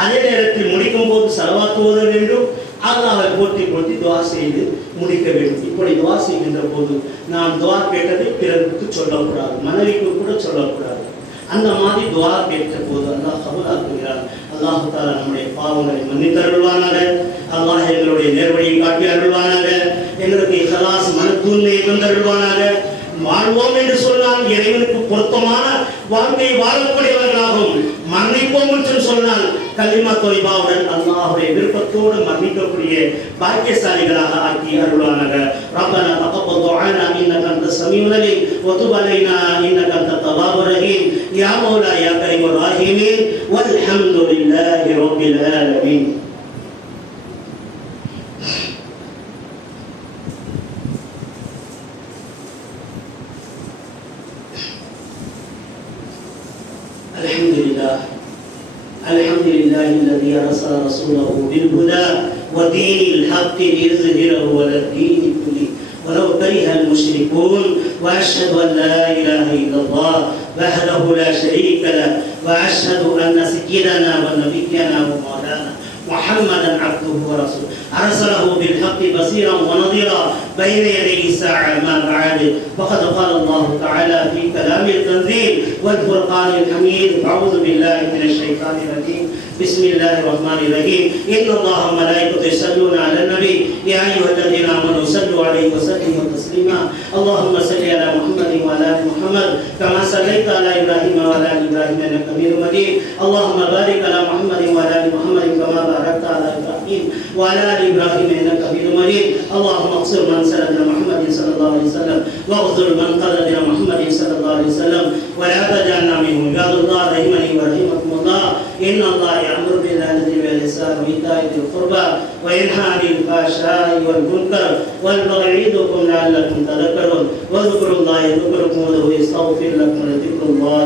அதே நேரத்தில் முடிக்கும் போது ஸலவாத்து ஓத வேண்டும், அல்லாஹ்வை போர்த்தி துவா செய்து முடிக்க வேண்டும். இப்படி துவா செய்கின்ற போது நாம் துவா கேட்டதை பிறருக்கு சொல்லக்கூடாது, மனைவிக்கு கூட சொல்லக்கூடாது. அந்த மாதிரி துவா கேட்ட போது அல்லாஹ் கபூலாக்குகிறார். அல்லாஹ் தஆலா நம்முடைய பாவங்களை மன்னித்து அருள்வானாக. அல்லாஹ் எங்களுடைய நேர்வழியை காட்டி அருள்வானாக. எங்களுக்கு இஹ்லாஸ் மன தூய்மையை தந்து அருள்வானாக. வாழ்வோம் என்று சொன்னால் இறைவனுக்கு பொருத்தமான வாழ்க்கை வாழக்கூடியவர்களாகவும், மரணிப்போம் என்று சொன்னால் கலிமா தொய்பாவுடன் அல்லாஹ்வுடைய விருப்பத்தோடு மரணிக்கக்கூடிய பாக்கியசாலிகளாக ஆக்கி அருள்வானாக. ரப்பனா தகப்பல் துஆனா இன்னக அன்தஸ் ஸமீஉல் அலீம் வ துப் அலைனா இன்னக அன்தத் தவ்வாபுர் ரஹீம் யா மௌலா யா கரீமுர் ரஹீமீன் வல்ஹம்துலில்லாஹி ரப்பில் ஆலமீன். الحمد لله الذي أرسل رسوله بالهدى ودين الحق ليظهره على الدين كله ولو كره المشركون. وأشهد أن لا إله إلا الله وحده لا شريك له، وأشهد أن سيدنا ونبينا ومولانا محمدا عبده ورسوله أرسله بالحق بصيرا ونظيرا بين يدي الساعة ما بعد. وقد قال الله تعالى في كلام التنزيل والفرقان الحميد: أعوذ بالله من الشيطان الرجيم، بسم الله الرحمن الرحيم. إن الله وملائكته يصلون على النبي يا أيها الذين آمنوا صلوا عليه وسلموا تسليما. اللهم صل على محمد وعلى آل محمد كما صليت على إبراهيم وعلى آل إبراهيم إنك حميد مجيد. اللهم بارك على محمد وعلى آل محمد كما باركت على إبراهيم وعلى آل إبراهيم إنك حميد مجيد. اللهم اغفر من سلم محمد صلى الله عليه وسلم واغفر من قلد محمد صلى الله عليه وسلم ولا تجعلنا منهم. عباد الله رحمني ورحمكم الله، إن الله يأمر بالعدل والإحسان وإيتاء ذي القربى وينهى عن الفحشاء والمنكر والبغي يعظكم لعلكم تذكرون. واذكروا الله يذكركم وادعوه يستغفر لكم ولذكر الله